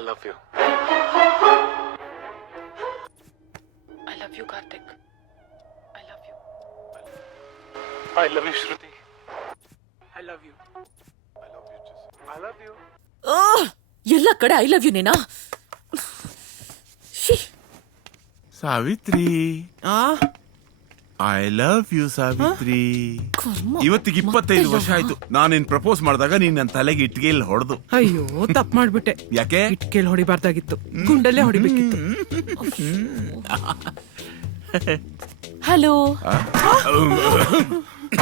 I love you. I love you, Karthik. I love you. I love you, Shruti. I love you. I love you, Jesse. I love you. ಎಲ್ಲ ಕಡೆ I love you ನೇನಾ? Savitri, I love you Savitri. ಇವತ್ತಿಗೆ 25 ವರ್ಷ ಆಯ್ತು ನಾನೇನ್ propose ಮಾಡಿದಾಗ ನೀನ್ ನನ್ನ ತಲೆಗೆ ಇಟ್ಗೆಲ್ ಹೊಡೆದು. ಅಯ್ಯೋ ತಪ್ಪು ಮಾಡ್ಬಿಟ್ಟೆ. ಯಾಕೆ? ಇಟ್ಕೇಲ್ ಹೊಡಿಬಾರ್ದಾಗಿತ್ತು, ಗುಂಡಲ್ಲೇ ಹೊಡಿಬೇಕಿತ್ತು. ಹಲೋ.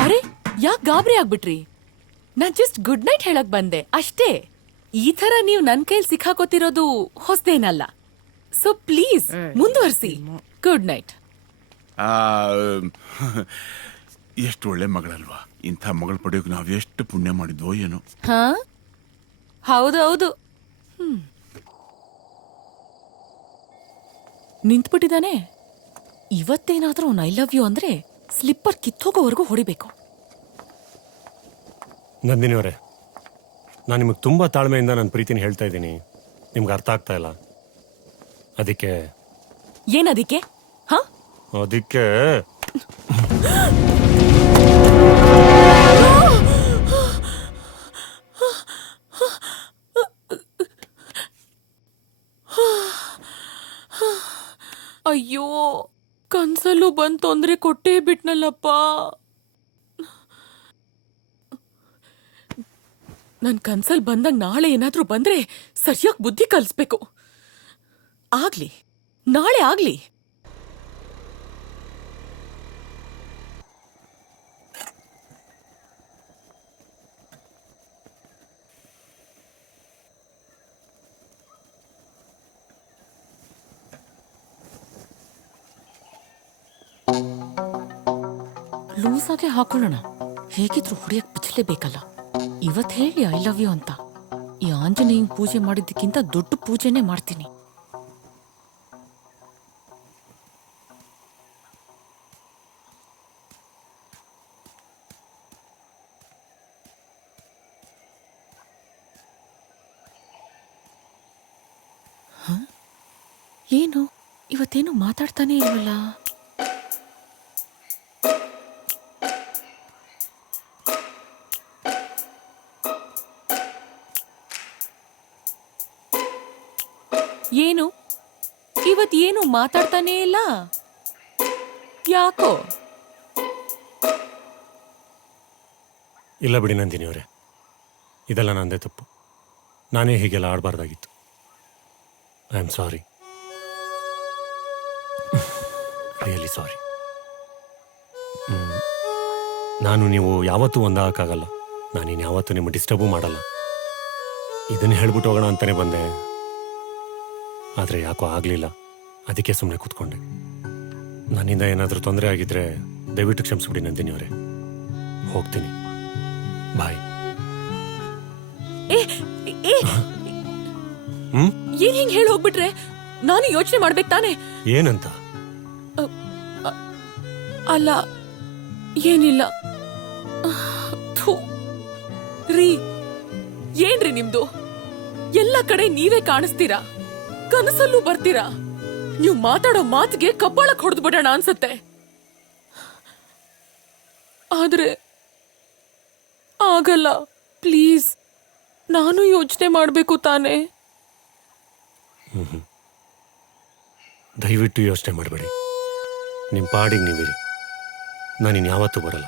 ಅರೆ ಯಾಕೆ ಗಾಬರಿ ಆಗ್ಬಿಟ್ರಿ? ನಾನ್ ಜಸ್ಟ್ ಗುಡ್ ನೈಟ್ ಹೇಳಕ್ ಬಂದೆ ಅಷ್ಟೇ. ಈ ತರ ನೀವು ನನ್ ಕೈಲಿ ಸಿಕ್ಕಾಕೋತಿರೋದು ಹೊಸದೇನಲ್ಲ. ಸೊ ಪ್ಲೀಸ್ ಮುಂದುವರ್ಸಿ. Good night. ಎಷ್ಟು ಒಳ್ಳೆ ಮಗಳಲ್ವಾ? ಇಂಥ ಮಗಳು ಪಡೆಯೋಕೆ ನಾವ್ ಎಷ್ಟು ಪುಣ್ಯ ಮಾಡಿದ್ವೋ ಏನೋ. ಹಾ ಹೌದು ಹೌದು. ನಿಂತ್ಬಿಟ್ಟಿದ್ದಾನೆ. ಇವತ್ತೇನಾದ್ರೂ ಅವ್ನು ಐ ಲವ್ ಯು ಅಂದ್ರೆ ಸ್ಲಿಪ್ಪರ್ ಕಿತ್ತೋಗೋವರೆಗೂ ಹೊಡಿಬೇಕು. ನಂದಿನಿ ಅವರೇ, ನಾನು ನಿಮಗೆ ತುಂಬ ತಾಳ್ಮೆಯಿಂದ ನನ್ನ ಪ್ರೀತಿನ ಹೇಳ್ತಾ ಇದ್ದೀನಿ. ನಿಮ್ಗೆ ಅರ್ಥ ಆಗ್ತಾ ಇಲ್ಲ. ಅದಕ್ಕೆ ಏನದಕ್ಕೆ? ಹಾ ಅದಕ್ಕೆ ಅಯ್ಯೋ, ಕನ್ಸಲ್ಲೂ ಬಂದ್ ತೊಂದ್ರೆ ಕೊಟ್ಟೇ ಬಿಟ್ನಲ್ಲಪ್ಪ. ನನ್ ಕನ್ಸಲ್ ಬಂದಾಗ ನಾಳೆ ಏನಾದ್ರೂ ಬಂದ್ರೆ ಸರಿಯಾಗಿ ಬುದ್ಧಿ ಕಲಿಸ್ಬೇಕು. ಆಗ್ಲಿ, ನಾಳೆ ಆಗ್ಲಿ. ಲೂಸ್ ಆಗಿ ಹಾಕೊಳ್ಳೋಣ. ಹೇಗಿದ್ರು ಹೊಡಿಯಕ್ ಬಿಚ್ಚಲೇಬೇಕಲ್ಲ. ಇವತ್ ಹೇಳಿ ಐ ಲವ್ ಯು ಅಂತ. ಈ ಆಂಜನೇಯ ಪೂಜೆ ಮಾಡಿದ್ದಕ್ಕಿಂತ ದೊಡ್ಡ ಪೂಜೆನೇ ಮಾಡ್ತೀನಿ. ಏನು ಇವತ್ತೇನು ಮಾತಾಡ್ತಾನೆ ಇಲ್ವಲ್ಲ? ಏನು ಇವತ್ತೇನು ಮಾತಾಡ್ತಾನೇ ಇಲ್ಲ? ಯಾಕೋ? ಇಲ್ಲ ಬಿಡಿ ನಂದಿನಿ ಅವರೇ, ಇದೆಲ್ಲ ನಂದೇ ತಪ್ಪು. ನಾನೇ ಹೀಗೆಲ್ಲ ಆಡಬಾರ್ದಾಗಿತ್ತು. I am sorry, really sorry. ನಾನು ನೀವು ಯಾವತ್ತೂ ಒಂದಾಗಕ್ಕಾಗಲ್ಲ. ನಾನಿನ್ ಯಾವತ್ತೂ ನಿಮ್ಮ ಡಿಸ್ಟರ್ಬು ಮಾಡಲ್ಲ. ಇದನ್ನು ಹೇಳ್ಬಿಟ್ಟು ಹೋಗೋಣ ಅಂತಾನೆ ಬಂದೆ, ಆದರೆ ಯಾಕೋ ಆಗಲಿಲ್ಲ. ಅದಕ್ಕೆ ಸುಮ್ಮನೆ ಕೂತ್ಕೊಂಡೆ. ನನ್ನಿಂದ ಏನಾದರೂ ತೊಂದರೆ ಆಗಿದ್ರೆ ದಯವಿಟ್ಟು ಕ್ಷಮಿಸ್ಬಿಡಿ ನಂದಿನಿ ಅವರೇ. ಹೋಗ್ತೀನಿ, ಬಾಯ್. ಏನ್ ಹಿಂಗ್ ಹೇಳಿ ಹೋಗ್ಬಿಟ್ರೆ ನಾನು ಯೋಚನೆ ಮಾಡ್ಬೇಕು ತಾನೆ? ಏನಂತ? ಅಲ್ಲ, ಏನಿಲ್ಲ. ಥು. ರೀ, ಏನ್ರಿ ನಿಮ್ದು? ಎಲ್ಲ ಕಡೆ ನೀವೇ ಕಾಣಿಸ್ತೀರಾ, ಕನಸಲ್ಲೂ ಬರ್ತೀರಾ. ನೀವು ಮಾತಾಡೋ ಮಾತಿಗೆ ಕಬ್ಬಾಳಕ್ ಹೊಡೆದು ಬಿಡೋಣ ಅನ್ಸತ್ತೆ. ಆದ್ರೆ ಆಗಲ್ಲ. ಪ್ಲೀಸ್, ನಾನು ಯೋಚನೆ ಮಾಡ್ಬೇಕು ತಾನೆ. ದಯವಿಟ್ಟು ಯೋಚನೆ ಮಾಡಬೇಡಿ. ನಿಮ್ಮ ಪಾಡಿಗೆ ನೀವಿರಿ. ನಾನಿನ್ ಯಾವತ್ತೂ ಬರಲ್ಲ.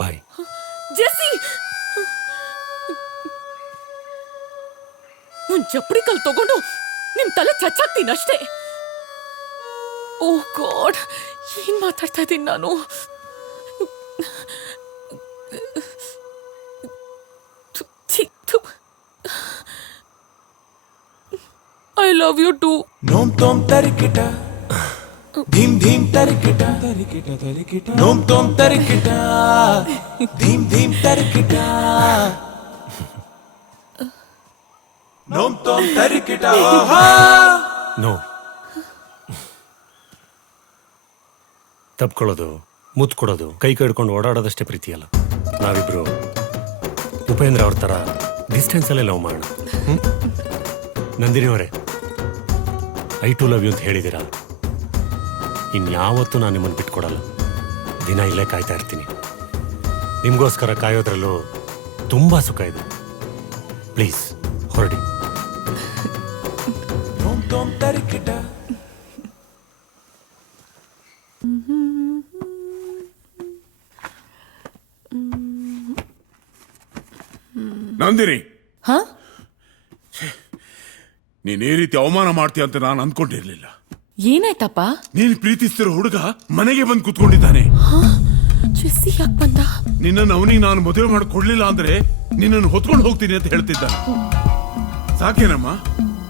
ಬಾಯ್. ಜೆಸ್ಸಿ, ಒಂದ್ ಚಪ್ಪಡಿ ಕಲ್ ತಗೊಂಡು ನಿಮ್ ತಲೆ ಚಚ್ಚಾಕ್ತೀನಿ ಅಷ್ಟೇ. ಓಹ್ ಗಾಡ್, ಏನ್ ಮಾತಾಡ್ತಾ ಇದ್ದೀನಿ ನಾನು? I love you too. ನೋಮ್ ತೋಮ್ ತರಿಕಿಟ ಧೀಮ್ ಧೀಮ್ ತರಿಕಿಟ ತರಿಕಿಟ ತರಿಕಿಟ ನೋಮ್ ತೋಮ್ ತರಿಕಿಟ ಧೀಮ್ ಧೀಮ್ ತರಿಕಿಟ ನೋಮ್ ತೋಮ್ ತರಿಕಿಟ. ನೋ, ತಪ್ಕೊಳ್ಳೋದು, ಮುತ್ತು ಕೊಡೋದು, ಕೈ ಹಿಡ್ಕೊಂಡು ಓಡಾಡೋದಷ್ಟೇ ಪ್ರೀತಿ ಅಲ್ಲ. ನಾವಿಬ್ರು ಉಪೇಂದ್ರ ಅವ್ರ ಥರ ಡಿಸ್ಟೆನ್ಸಲ್ಲೇ ಲವ್ ಮಾಡೋಣ. ನಂದಿನಿ ಅವರೇ, ಐ ಟು ಲವ್ ಯು ಅಂತ ಹೇಳಿದ್ದೀರಾ. ಇನ್ಯಾವತ್ತೂ ನಾನು ನಿಮ್ಮನ್ನು ಬಿಟ್ಕೊಡಲ್ಲ. ದಿನ ಇಲ್ಲೇ ಕಾಯ್ತಾ ಇರ್ತೀನಿ. ನಿಮಗೋಸ್ಕರ ಕಾಯೋದ್ರಲ್ಲೂ ತುಂಬ ಸುಖ ಇದೆ. ಪ್ಲೀಸ್ ಹೊರಡಿ. Tom tom tarikita. ನಂದಿನಿ, ಹಾ ನೀನ್ ಈ ರೀತಿ ಅವಮಾನ ಮಾಡ್ತೀಯ ಅಂತ ನಾನು ಅನ್ಕೊಂಡಿರ್ಲಿಲ್ಲ. ಏನಾಯ್ತಪ್ಪ? ನೀನ್ ಪ್ರೀತಿಸ್ತಿರೋ ಹುಡುಗ ಮನೆಗೆ ಬಂದು ಕುತ್ಕೊಂಡಿದ್ದಾನೆ. ಜೆಸ್ಸಿ ಯಾಕೆ ಬಂದ? ನಿನ್ನನ್ನು ಅವನಿಗೆ ನಾನು ಮದುವೆ ಮಾಡಿಕೊಡ್ಲಿಲ್ಲ ಅಂದ್ರೆ ನಿನ್ನನ್ನು ಹೊತ್ಕೊಂಡು ಹೋಗ್ತೀನಿ ಅಂತ ಹೇಳ್ತಿದ್ದಾನೆ. ಸಾಕೇನಮ್ಮ?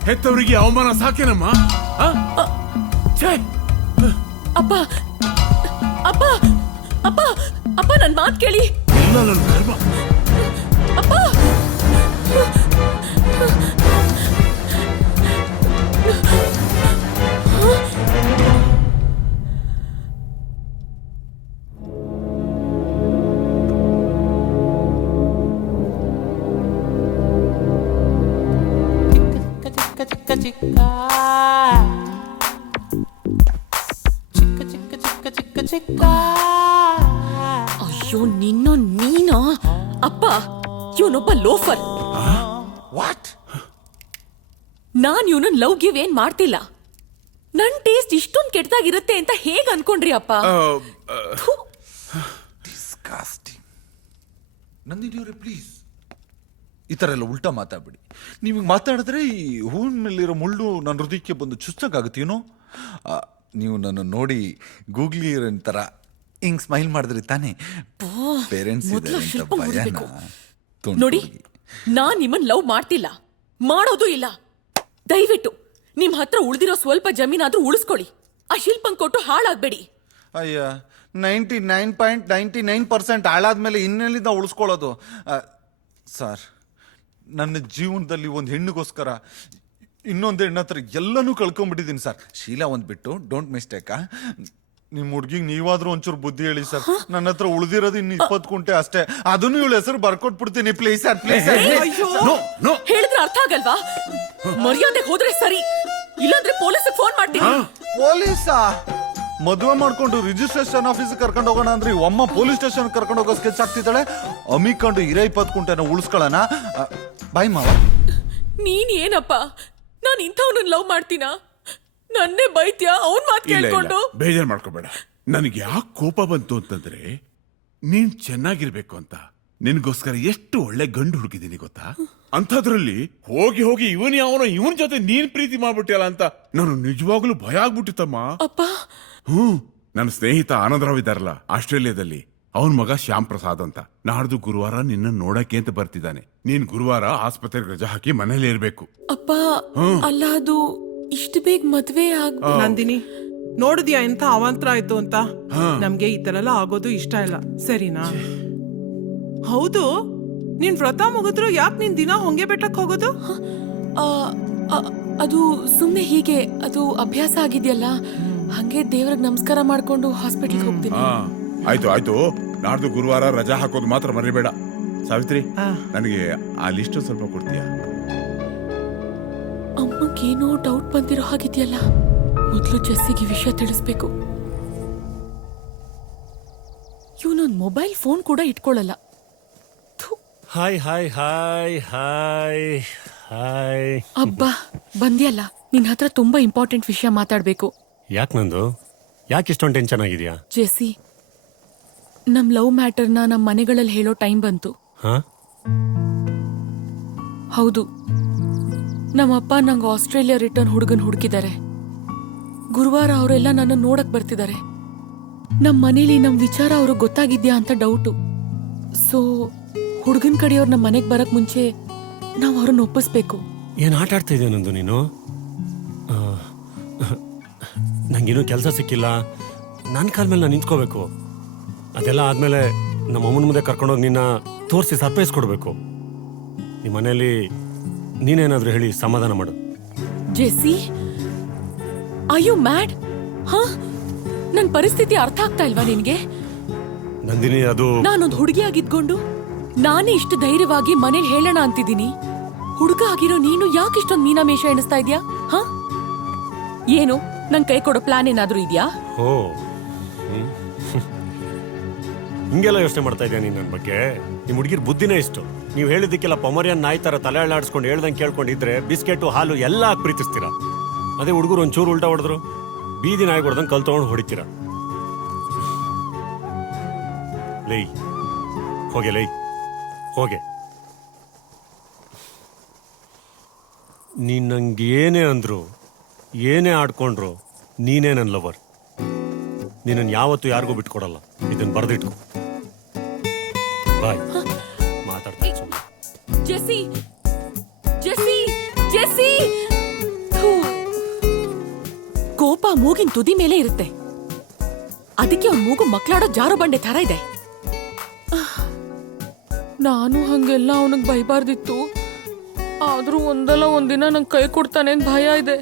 ಹೆತ್ತವರಿಗೆ ಅವಮಾನ ಸಾಕೇನಮ್ಮ? ಆ? ಛೇ! ಅಪ್ಪ ಅಪ್ಪ ಅಪ್ಪ ಅಪ್ಪ ನನ್ ಮಾತ್ ಕೇಳಿ. ಇಲ್ಲ, ನನ್ನ ಕರ್ಮ. ಅಪ್ಪ ಅಯ್ಯೋ ನೀನು ಅಪ್ಪ, ಇವನೊಬ್ಬ ಲೋಫರ್. ವಾಟ್? ನಾನ್ ಇವನನ್ ಲವ್ ಗಿವ್ ಏನ್ ಮಾಡ್ತಿಲ್ಲ. ನನ್ ಟೇಸ್ಟ್ ಇಷ್ಟೊಂದ್ ಕೆಟ್ಟದಾಗಿರುತ್ತೆ ಅಂತ ಹೇಗ್ ಅನ್ಕೊಂಡ್ರಿ ಅಪ್ಪ? ಥು. ಡಿಸ್ಕಾಸ್ಟಿಂಗ್. ನಂದಿನಿಯವರೇ ಪ್ಲೀಸ್ ಈ ಥರ ಎಲ್ಲ ಉಲ್ಟಾ ಮಾತಾಡ್ಬಿಡಿ. ನೀವು ಮಾತಾಡಿದ್ರೆ ಈ ಹೂವಿನ ಮೇಲಿರೋ ಮುಳ್ಳು ನನ್ನ ಹೃದಯಕ್ಕೆ ಬಂದು ಚುಚ್ಚಕ್ಕಾಗುತ್ತೇನೋ. ನೀವು ನನ್ನ ನೋಡಿ ಗೂಗ್ಲಿ ಥರ ಹಿಂಗ್ ಸ್ಮೈಲ್ ಮಾಡಿದ್ರಿ ತಾನೇ. ಪೇರೆಂಟ್ಸ್ ನೋಡಿ, ನಾನ್ ನಿಮ್ಮನ್ ಲವ್ ಮಾಡ್ತಿಲ್ಲ, ಮಾಡೋದು ಇಲ್ಲ. ದಯವಿಟ್ಟು ನಿಮ್ ಹತ್ರ ಉಳಿದಿರೋ ಸ್ವಲ್ಪ ಜಮೀನಾದ್ರೂ ಉಳಿಸ್ಕೊಳ್ಳಿ. ಆ ಶಿಲ್ಪಂಗ್ ಕೊಟ್ಟು ಹಾಳಾಗ್ಬೇಡಿ. ಅಯ್ಯ, 99.99% ಹಾಳಾದ್ಮೇಲೆ ಇನ್ನೆಲ್ಲಿಂದ ಉಳಿಸ್ಕೊಳ್ಳೋದು? ಸರ್, ನನ್ನ ಜೀವನದಲ್ಲಿ ಒಂದು ಹೆಣ್ಣಿಗೋಸ್ಕರ ಇನ್ನೊಂದು ಹೆಣ್ಣ ಹತ್ರ ಎಲ್ಲನೂ ಕಳ್ಕೊಂಡ್ಬಿಟ್ಟಿದ್ದೀನಿ ಸರ್. ಶೀಲಾ ಒಂದು ಬಿಟ್ಟು, ಡೋಂಟ್ ಮಿಸ್ಟೇಕಾ. ನಿಮ್ಮ ಹುಡ್ಗಿಗೆ ನೀವಾದ್ರೂ ಒಂಚೂರು ಬುದ್ಧಿ ಹೇಳಿ ಸರ್. ನನ್ನ ಹತ್ರ ಉಳಿದಿರೋದು ಇನ್ನು 20 ಕುಂಟೆ ಅಷ್ಟೇ. ಅದನ್ನು ಇವಳ ಹೆಸರು ಬರ್ಕೊಟ್ಬಿಡ್ತೀನಿ ಪ್ಲೀಸ್ ಸರ್, ಪ್ಲೀಸ್. ಹೇಳಿದ್ರೆ ಅರ್ಥ ಆಗಲ್ವಾ? ಮರ್ಯಾದೆ ಹೋದ್ರೆ ಸರಿ, ಇಲ್ಲಾಂದ್ರೆ ಪೊಲೀಸ್ ಫೋನ್ ಮಾಡ್ತೀನಿ. ಪೊಲೀಸಾ? ಮದುವೆ ಮಾಡ್ಕೊಂಡು ರಿಜಿಸ್ಟ್ರೇಷನ್ ಆಫೀಸ್ ಕರ್ಕೊಂಡು ಹೋಗೋಣ ಅಂದ್ರೆ ಅಮ್ಮ ಪೊಲೀಸ್ ಸ್ಟೇಷನ್ ಕರ್ಕೊಂಡು ಹೋಗೋ ಸ್ಕೆಚ್ ಆಗ್ತಿದ್ದಾಳೆ. ಅಮ್ಮಿಕೊಂಡು 20 ಕುಂಟೆನ ಉಳಿಸ್ಕೊಳ್ಳೋಣ. ಬಾಯ್ ಮಾವ. ನೀನ್ ಏನಪ್ಪ, ನಾನ್ ಇಂಥವ್ನ ಲವ್ ಮಾಡ್ತೀನ? ನನ್ನೇ ಬೈತ್ಯಾ ಅವನ್ ಮಾತ್ ಕೇಳ್ಕೊಂಡು? ಬೇಜಾರ್ ಮಾಡ್ಕೋಬೇಡ. ನನಗೆ ಯಾಕೆ ಕೋಪ ಬಂತು ಅಂತಂದ್ರೆ, ನೀನ್ ಚೆನ್ನಾಗಿರ್ಬೇಕು ಅಂತ ನಿನ್ಗೋಸ್ಕರ ಎಷ್ಟು ಒಳ್ಳೆ ಗಂಡು ಹುಡುಕಿದೀನಿ ಗೊತ್ತಾ? ಅಂಥದ್ರಲ್ಲಿ ಹೋಗಿ ಹೋಗಿ ಇವನ್ ಜೊತೆ ನೀನ್ ಪ್ರೀತಿ ಮಾಡ್ಬಿಟ್ಟಿಯಲ್ಲ ಅಂತ ನಾನು ನಿಜವಾಗ್ಲೂ ಭಯ ಆಗ್ಬಿಟ್ಟಿತ್ತಮ್ಮ. ಅಪ್ಪ. ನನ್ನ ಸ್ನೇಹಿತ ಆನಂದರಾವ್ ಇದ್ದಾರಲ್ಲ ಆಸ್ಟ್ರೇಲಿಯಾದಲ್ಲಿ, ಅವನ್ ಮಗ ಶ್ಯಾಮ್ ಪ್ರಸಾದ್ ಅಂತ ನಾಡ್ದು ಗುರುವಾರ ನಿನ್ನ ನೋಡಕ್ಕೆ ಅಂತ ಬರ್ತಿದ್ದಾನೆ. ನೀನ್ ಗುರುವಾರ ಆಸ್ಪತ್ರೆಗೆ ರಜಾ ಹಾಕಿ ಮನೇಲಿ ಇರ್ಬೇಕು. ಅಪ್ಪ, ಅಲ್ಲ ಅದು ಇಷ್ಟು ಬೇಗ ಮದ್ವೆ ನಂದಿನಿ, ನೋಡಿದ್ಯಾ ಎಂತ ಅವಾಂತರ ಆಯ್ತು ಅಂತ? ನಮ್ಗೆ ಈ ತರ ಎಲ್ಲ ಆಗೋದು ಇಷ್ಟ ಇಲ್ಲ, ಸರಿನಾ? ಹೌದು, ನೀನ್ ವ್ರತ ಮುಗಿದ್ರು ಯಾಕೆ ನೀನ್ ದಿನ ಹೊಂಗೆ ಬೆಟ್ಟಕ್ ಹೋಗೋದು? ಅದು ಸುಮ್ನೆ ಹೀಗೆ, ಅದು ಅಭ್ಯಾಸ ಆಗಿದ್ಯಲ್ಲ, ಹಂಗೆ ದೇವ್ರಿಗೆ ನಮಸ್ಕಾರ ಮಾಡ್ಕೊಂಡು ಹಾಸ್ಪಿಟಲ್ ಹೋಗ್ತೀನಿ. ಆಯ್ತು, ನಾಡ್ದು ಗುರುವಾರ ರಜಾ ಹಾಕೋದು ಮಾತ್ರ ಮರಿಬೇಡ. ಸಾವಿತ್ರಿ, ನನಗೆ ಆ ಲಿಸ್ಟ್ ಸ್ವಲ್ಪ ಕೊಡ್ತೀಯಾ? ಅಮ್ಮಗೇನೋ ಡೌಟ್ ಬಂದಿರೋ ಹಾಗಿದೆಯಲ್ಲ, ಮೊದಲು ಜೆಸ್ಸಿಗೆ ವಿಷಯ ತಿಳಿಸ್ಬೇಕು. ಇವನೊಂದು ಮೊಬೈಲ್ ಫೋನ್ ಕೂಡ ಇಟ್ಕೊಳ್ಳಲ್ಲ. Hi hi hi hi hi. ಅಬ್ಬಾ, ಬಂದ್ಯಲ್ಲ. ನಿನ್ ಹತ್ರ ತುಂಬಾ ಇಂಪಾರ್ಟೆಂಟ್ ವಿಷಯ ಮಾತಾಡ್ಬೇಕು. ಯಾಕೆ ನಂದು? ಯಾಕೆ ಇಷ್ಟೊಂದು ಟೆನ್ಷನ್ ಆಗಿದ್ಯಾ? ಜೆಸ್ಸಿ, ನಮ್ ಲವ್ ಮ್ಯಾಟರ್ನ ನಮ್ ಮನೆಗಳಲ್ಲಿ ಹೇಳೋ ಟೈಮ್ ಬಂತು. ಹೌದು, ನಮ್ಮಪ್ಪ ನಂಗೆ ಆಸ್ಟ್ರೇಲಿಯಾ ರಿಟರ್ನ್ ಹುಡುಗನ್ ಹುಡುಕಿದ್ದಾರೆ. ಗುರುವಾರ ಅವರೆಲ್ಲ ನನ್ನ ನೋಡಕ್ ಬರ್ತಿದ್ದಾರೆ. ನಮ್ ಮನೇಲಿ ನಮ್ ವಿಚಾರ ಅವ್ರಿಗೆ ಗೊತ್ತಾಗಿದ್ಯಾ ಅಂತ ಡೌಟು. ಸೊ ಹುಡುಗನ್ ಕಡೆಯವ್ರು ನಮ್ಮ ಮನೆಗ್ ಬರಕ್ ಮುಂಚೆ ನಾವ್ ಅವ್ರನ್ನ ಒಪ್ಪಿಸ್ಬೇಕು. ಏನ್ ಆಟ ಆಡ್ತಾ ಇದೆಯಾ ನಂದು ನೀನು? ನಂಗೇನು ಕೆಲಸ ಸಿಕ್ಕಿಲ್ಲ, ನನ್ನ ಕಾಲ ಮೇಲೆ ನಾನು ನಿಂತ್ಕೋಬೇಕು. ಅದೆಲ್ಲ ಆದ್ಮೇಲೆ ನಮ್ಮ ಅಮ್ಮನ ಮುಂದೆ ಕರ್ಕೊಂಡೋಗಿ ನಿನ್ನ ತೋರಿಸಿ ಸರ್ಪ್ರೈಸ್ ಕೊಡಬೇಕು. ನಿಮ್ಮ ಮನೆಯಲ್ಲಿ ನೀನೇನಾದ್ರೂ ಹೇಳಿ ಸಮಾಧಾನ ಮಾಡು. Jessie, are you mad? ನನ್ ಪರಿಸ್ಥಿತಿ ಅರ್ಥ ಆಗ್ತಾ ಇಲ್ವಾ ನಿನ್ಗೆ? ನಂದಿನಿ, ಅದು ನಾನೊಂದು ಹುಡುಗಿಯಾಗಿದ್ಕೊಂಡು ನಾನೇ ಇಷ್ಟು ಧೈರ್ಯವಾಗಿ ಮನೇಲಿ ಹೇಳೋಣ ಅಂತಿದ್ದೀನಿ. ಹುಡುಗ ಆಗಿರೋ ನೀನು ಯಾಕೆ ಇಷ್ಟೊಂದು ಮೀನಾಮೇಷ ಎಣಿಸ್ತಾ ಇದ್ಯಾ? ಹ? ಏನು ನನ್ ಕೈ ಕೊಡೋ ಪ್ಲಾನ್ ಏನಾದ್ರೂ ಇದ್ಯಾ? ಓ ಹ್ಮ್. ಹಿಂಗೆಲ್ಲ ಯೋಚನೆ ಮಾಡ್ತಾ ಇದೆಯಾ ನೀನ್ ನನ್ನ ಬಗ್ಗೆ? ನಿಮ್ ಹುಡುಗಿರ್ ಬುದ್ಧಿನೇ ಇಷ್ಟು. ನೀವು ಹೇಳಿದ್ದಕ್ಕೆಲ್ಲ ಪೊಮರಿಯನ್ ನಾಯಿ ತರ ತಲೆ ಅಳ್ಳಾಡ್ಸ್ಕೊಂಡು ಹೇಳ್ದಂಗೆ ಕೇಳ್ಕೊಂಡಿದ್ರೆ ಬಿಸ್ಕೆಟ್ ಹಾಲು ಎಲ್ಲ ಹಾಕಿ ಪ್ರೀತಿಸ್ತೀರಾ. ಅದೇ ಹುಡುಗರು ಒಂಚೂರು ಉಲ್ಟಾ ಹೊಡೆದ್ರು ಬೀದಿ ನಾಯಿ ಹೊಡೆದಂಗೆ ಕಲ್ ತಗೊಂಡು ಹೊಡಿತೀರಾ. ಲೈ ಹೋಗೆ, ಲೈ ಹೋಗೆ. ನೀನ್ ನಂಗೆ ಏನೇ ಅಂದ್ರು ಏನೇ ಆಡ್ಕೊಂಡ್ರು ನೀನೇ ನನ್ನ ಲವರ್. ನೀನನ್ನು ಯಾವತ್ತೂ ಯಾರಿಗೂ ಬಿಟ್ಕೊಡಲ್ಲ. ಇದನ್ನ ಬರೆದಿಟ್ಕೊ. ಬಾಯ್. ಮಾತಾಡ್ತೀನಿ ಸುಮ್ಮನೆ. Jessie, Jessie, Jessie! ಥು. ಕೋಪ ಮೂಗಿನ ತುದಿ ಮೇಲೆ ಇರುತ್ತೆ. ಅದಕ್ಕೆ ಅವ್ನ ಮೂಗು ಮಕ್ಕಳಾಡೋ ಜಾರು ಬಂಡೆ ತರ ಇದೆ. ನಾನು ಹಂಗೆಲ್ಲ ಅವನಿಗೆ ಬೈಬಾರ್ದಿತ್ತು. ಆದ್ರೂ ಒಂದಲ್ಲ ಒಂದಿನ ನಂಗೆ ಕೈ ಕೊಡ್ತಾನೆ ಅಂತ ಭಯ ಇದೆ.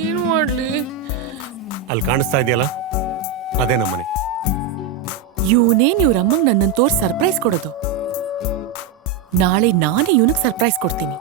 ಏನು ಮಾಡ್ಲಿ? ಅಲ್ಲಿ ಕಾಣಿಸ್ತಾ ಇದೆಯಲ್ಲ ಅದೇ ನಮ್ಮನೆ. ಇವನೇನ್ ಇವ್ರಮ್ಮಂಗ್ ನನ್ನನ್ನು ತೋರ್ಸಿ ಸರ್ಪ್ರೈಸ್ ಕೊಡೋದು. ನಾಳೆ ನಾನೇ ಇವನಿಗೆ ಸರ್ಪ್ರೈಸ್ ಕೊಡ್ತೀನಿ.